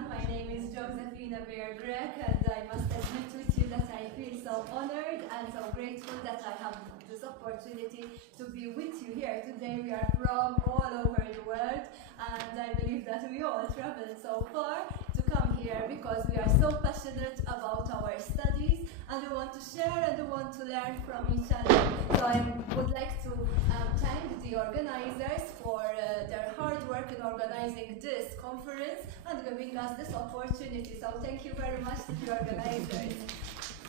everyone. My name is Josephine Ebejer Grech, and I must admit with you that I feel so honored and so grateful that I have this opportunity to be with you here today. We are from all over the world, and I believe that we all traveled so far to come here because we are so passionate about our studies, and we want to share and we want to learn from each other. So I would like to thank the organizers for their hard work in organizing this conference and giving us this opportunity. So thank you very much to the organizers.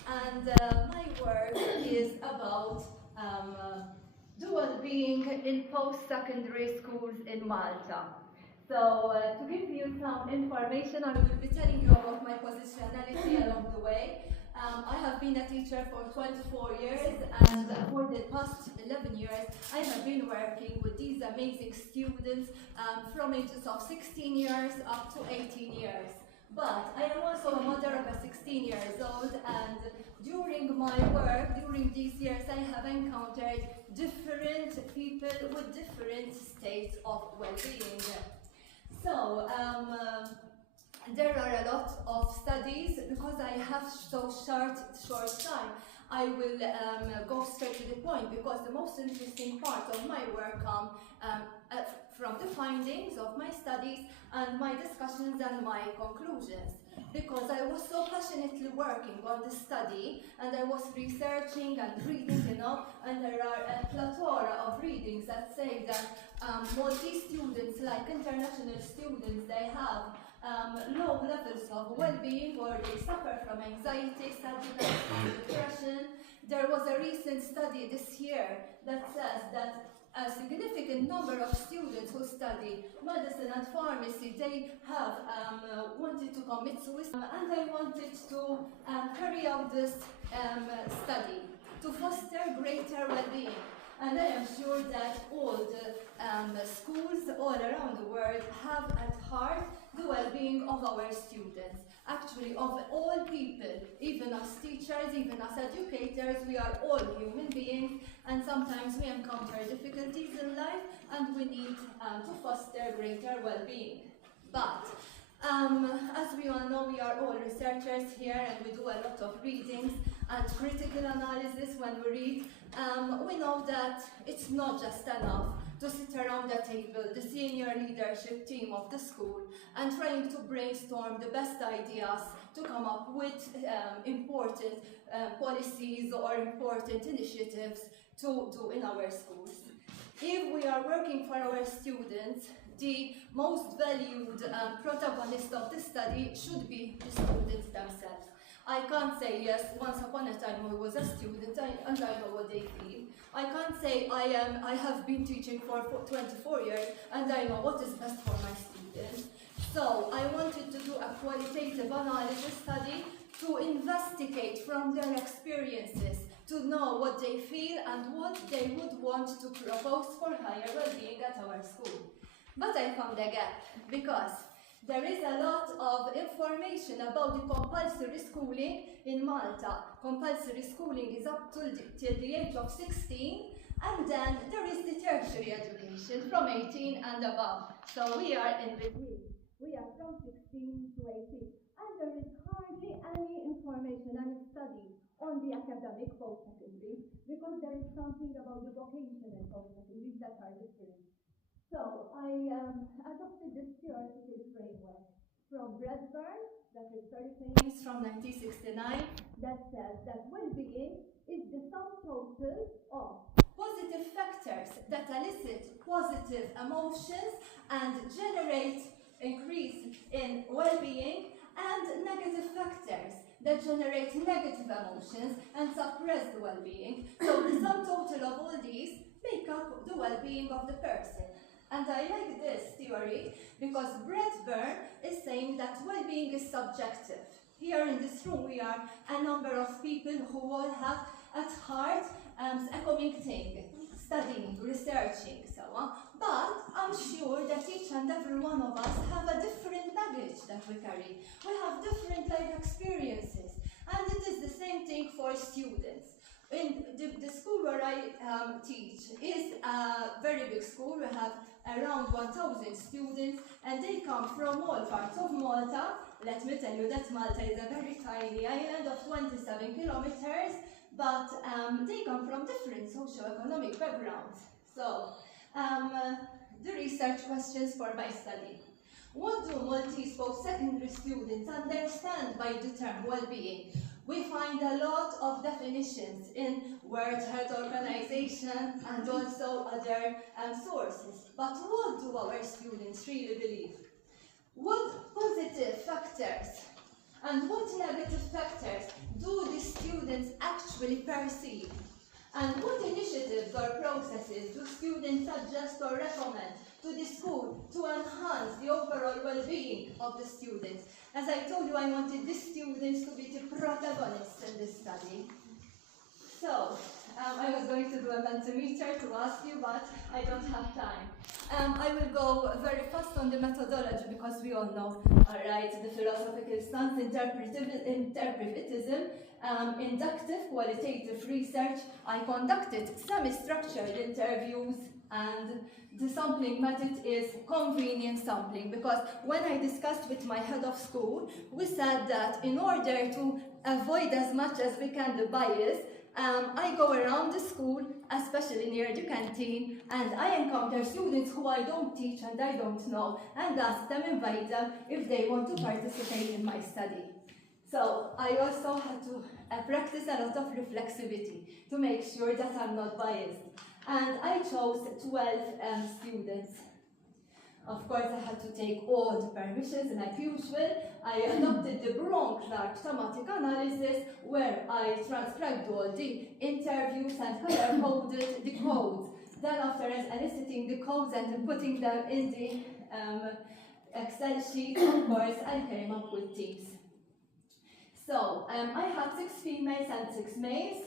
And my work is about the well-being in post-secondary schools in Malta. So to give you some information, I will be telling you about my positionality along the way. I have been a teacher for 24 years, and for the past 11 years I have been working with these amazing students from ages of 16 years up to 18 years. But I am also a mother of a 16 years old, and during my work, during these years, I have encountered different people with different states of well-being. So, there are a lot of studies. Because I have so short time, I will go straight to the point, because the most interesting part of my work come from the findings of my studies and my discussions and my conclusions. Because I was so passionately working on the study, and I was researching and reading, and there are a plethora of readings that say that Maltese students, like international students, they have low levels of well-being, or they suffer from anxiety, sadness, depression. There was a recent study this year that says that a significant number of students who study medicine and pharmacy, they have wanted to commit suicide, and I wanted to carry out this study to foster greater well-being. And I am sure that all the schools all around the world have at heart the well-being of our students. Actually, of all people, even as teachers, even as educators, we are all human beings, and sometimes we encounter difficulties in life, and we need to foster greater well-being. But as we all know, we are all researchers here, and we do a lot of readings and critical analysis when we read. We know that it's not just enough to sit around the table, the senior leadership team of the school, and trying to brainstorm the best ideas to come up with important policies or important initiatives to do in our schools. If we are working for our students, the most valued protagonist of the study should be the students themselves. I can't say, yes, once upon a time I was a student and I know what they feel. I can't say I have been teaching for 24 years and I know what is best for my students. So I wanted to do a qualitative analysis study to investigate from their experiences, to know what they feel and what they would want to propose for higher well-being at our school. But I found a gap, because there is a lot of information about the compulsory schooling in Malta. Compulsory schooling is up till the age of 16, and then there is the tertiary education from 18 and above. So we are in between. We are from 16 to 18. And there is hardly any information and study on the academic post-secondary, because there is something about the vocational post-secondary that are different. So I adopted this theoretical framework from Bradburn, that is very famous, from 1969, that says that well-being is the sum total of positive factors that elicit positive emotions and generate increase in well-being, and negative factors that generate negative emotions and suppress the well-being. So the sum total of all these make up the well-being of the person. And I like this theory because Bradburn is saying that well-being is subjective. Here in this room we are a number of people who all have at heart a common thing, studying, researching, so on. But I'm sure that each and every one of us have a different baggage that we carry. We have different life experiences. And it is the same thing for students. in the school where I teach is a very big school. We have around 1,000 students, and they come from all parts of Malta. Let me tell you that Malta is a very tiny island of 27 kilometers, but they come from different socio-economic backgrounds. So, the research questions for my study. What do Maltese post-secondary students understand by the term well-being? We find a lot of definitions in World Health Organization and also other sources. But what do our students really believe? What positive factors and what negative factors do the students actually perceive? And what initiatives or processes do students suggest or recommend to the school to enhance the overall well-being of the students? As I told you, I wanted the students to be the protagonists in this study. So, I was going to do a Mentimeter to ask you, but I don't have time. I will go very fast on the methodology because we all know, alright, the philosophical stance, interpretivism, inductive, qualitative research. I conducted semi-structured interviews, and the sampling method is convenient sampling, because when I discussed with my head of school, we said that in order to avoid as much as we can the bias, I go around the school, especially near the canteen, and I encounter students who I don't teach and I don't know, and ask them, invite them if they want to participate in my study. So I also had to practice a lot of reflexivity to make sure that I'm not biased. And I chose 12 students. Of course, I had to take all the permissions like usual. I adopted the Brown-Clark thematic analysis, where I transcribed all the interviews and color-coded the codes. Then after eliciting the codes and putting them in the Excel sheet, of course, I came up with teams. So, I had 6 females and 6 males.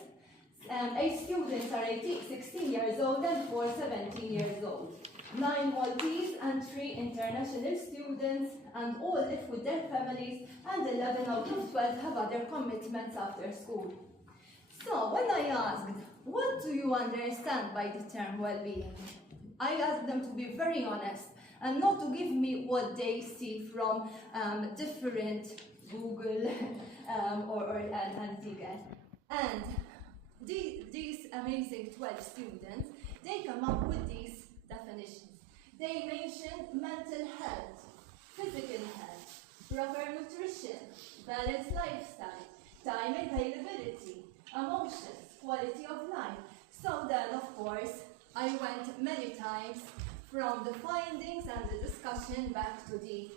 8 students are 16 years old and 4 17 years old. 9 Maltese and 3 international students, and all live with their families, and 11 out of 12 have other commitments after school. So, when I asked, what do you understand by the term well-being? I asked them to be very honest and not to give me what they see from different Google and Digger. And these amazing 12 students, they come up with these definitions. They mention mental health, physical health, proper nutrition, balanced lifestyle, time availability, emotions, quality of life. So then, of course, I went many times from the findings and the discussion back to the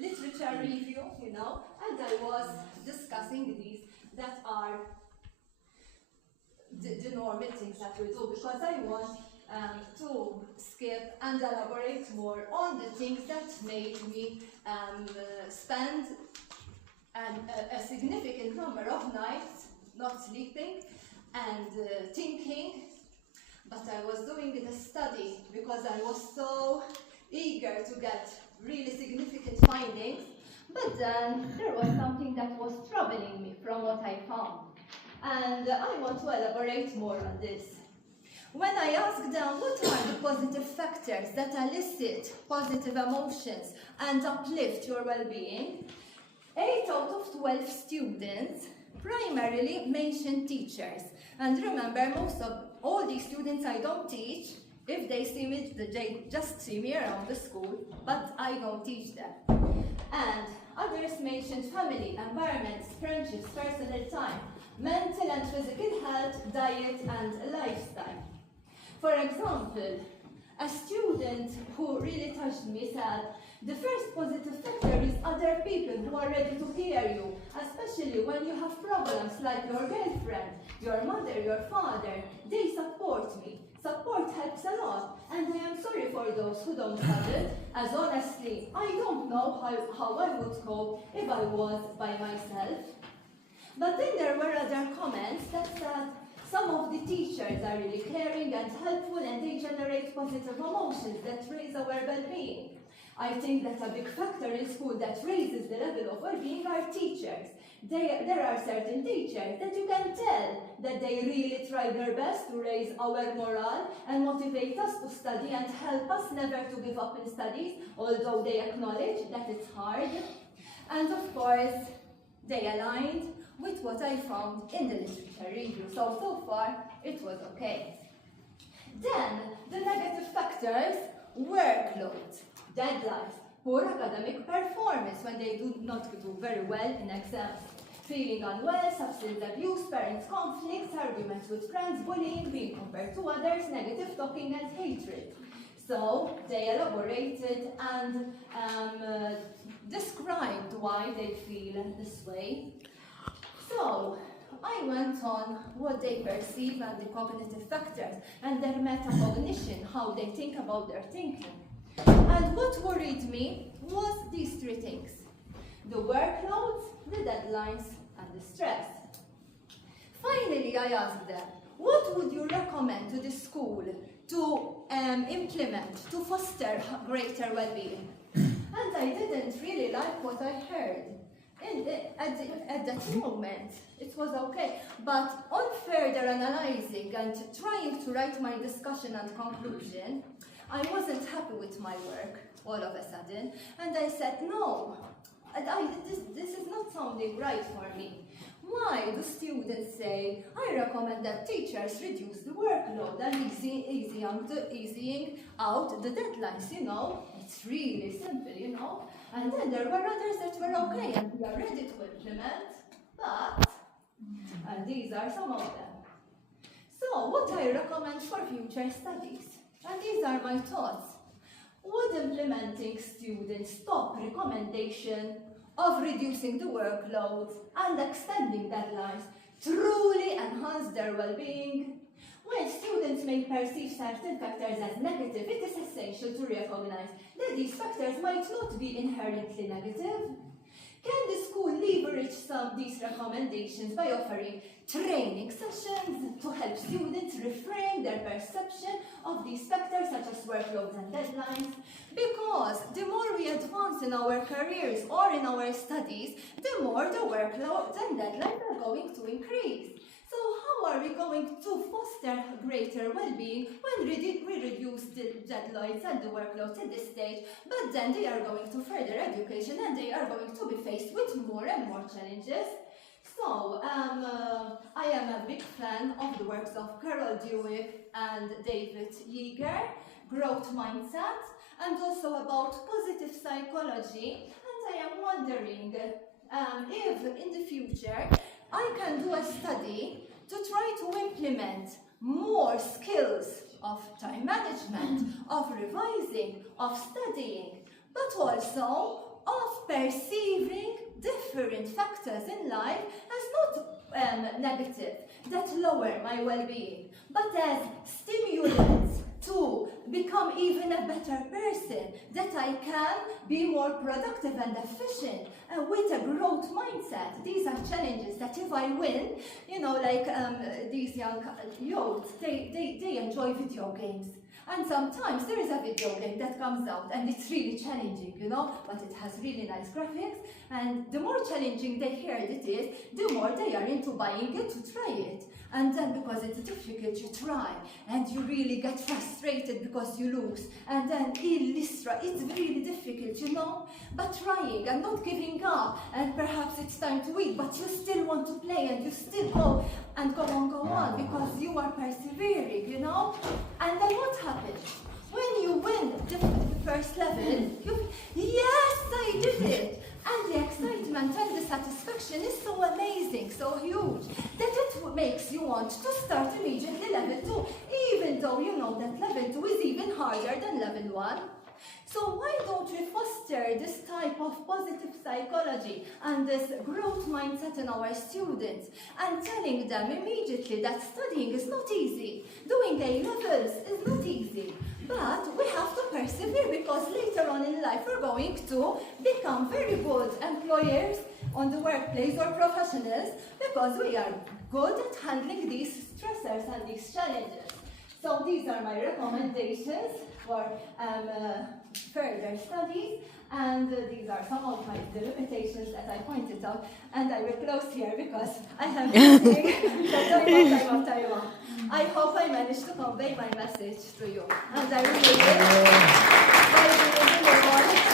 literature review, and I was discussing these that are the normal things that we do, because I want to skip and elaborate more on the things that made me spend a significant number of nights not sleeping and thinking. But I was doing the study because I was so eager to get really significant findings. But then there was something that was troubling me from what I found. And I want to elaborate more on this. When I asked them what are the positive factors that elicit positive emotions and uplift your well-being, 8 out of 12 students primarily mentioned teachers. And remember, most of all these students I don't teach. If they see me, they just see me around the school, but I don't teach them. And others mentioned family, environments, friendships, personal time, mental and physical health, diet, and lifestyle. For example, a student who really touched me said, the first positive factor is other people who are ready to hear you, especially when you have problems like your girlfriend, your mother, your father. They support me. Support helps a lot, and I am sorry for those who don't have it, as honestly, I don't know how I would cope if I was by myself. But then there were other comments that said, some of the teachers are really caring and helpful, and they generate positive emotions that raise our well-being. I think that a big factor in school that raises the level of well-being are teachers. There are certain teachers that you can tell that they really try their best to raise our morale and motivate us to study and help us never to give up in studies, although they acknowledge that it's hard. And of course, they aligned with what I found in the literature review. So far, it was okay. Then, the negative factors: workload, deadlines, poor academic performance when they do not do very well in exams, feeling unwell, substance abuse, parents' conflicts, arguments with friends, bullying, being compared to others, negative talking and hatred. So they elaborated and described why they feel this way. So I went on what they perceive and the cognitive factors and their metacognition, how they think about their thinking. And what worried me was these three things: the workloads, the deadlines, and the stress. Finally, I asked them, what would you recommend to the school to implement to foster greater well-being? And I didn't really like what I heard. At that moment, it was okay. But on further analyzing and trying to write my discussion and conclusion, I wasn't happy with my work all of a sudden. And I said, no, this is not sounding right for me. Why do students say, I recommend that teachers reduce the workload and easing out the deadlines, you know? It's really simple, you know? And then there were others that were okay and we are ready to implement, but, and these are some of them. So, what I recommend for future studies, and these are my thoughts. Would implementing students' top recommendation of reducing the workload and extending deadlines truly enhance their well-being? When students may perceive certain factors as negative, it is essential to recognize that these factors might not be inherently negative. Can the school leverage some of these recommendations by offering training sessions to help students reframe their perception of these factors such as workloads and deadlines? Because the more we advance in our careers or in our studies, the more the workloads and deadlines are going to increase. So how are we going to foster greater well-being when we reduce the deadlines and the workloads at this stage, but then they are going to further education and they are going to be faced with more and more challenges? So, I am a big fan of the works of Carol Dweck and David Yeager, growth mindset, and also about positive psychology. And I am wondering if in the future I can do a study to try to implement more skills of time management, of revising, of studying, but also of perceiving different factors in life as not negative, that lower my well-being, but as stimulants to become even a better person, that I can be more productive and efficient with a growth mindset. These are challenges that if I win, you know, like these young youths, they enjoy video games. And sometimes there is a video game that comes out and it's really challenging, you know, but it has really nice graphics. And the more challenging they hear it is, the more they are into buying it to try it. And then because it's difficult, you try and you really get frustrated because you lose. And then it's really difficult, you know, but trying and not giving up. And perhaps it's time to eat, but you still want to play and you still go on because you are persevering, you know. And then what happens? When you win the first level, yes, I did it. And the excitement and the satisfaction is so amazing, so huge, that it makes you want to start immediately level 2, even though you know that level 2 is even harder than level 1. So why don't we foster this type of positive psychology and this growth mindset in our students and telling them immediately that studying is not easy, doing A-levels is not easy, but we have to persevere because later on in life we're going to become very good employers on the workplace or professionals because we are good at handling these stressors and these challenges. So these are my recommendations for further studies. And these are some of the limitations that I pointed out. And I will close here because I have been saying time. I hope I managed to convey my message to you. And I really will.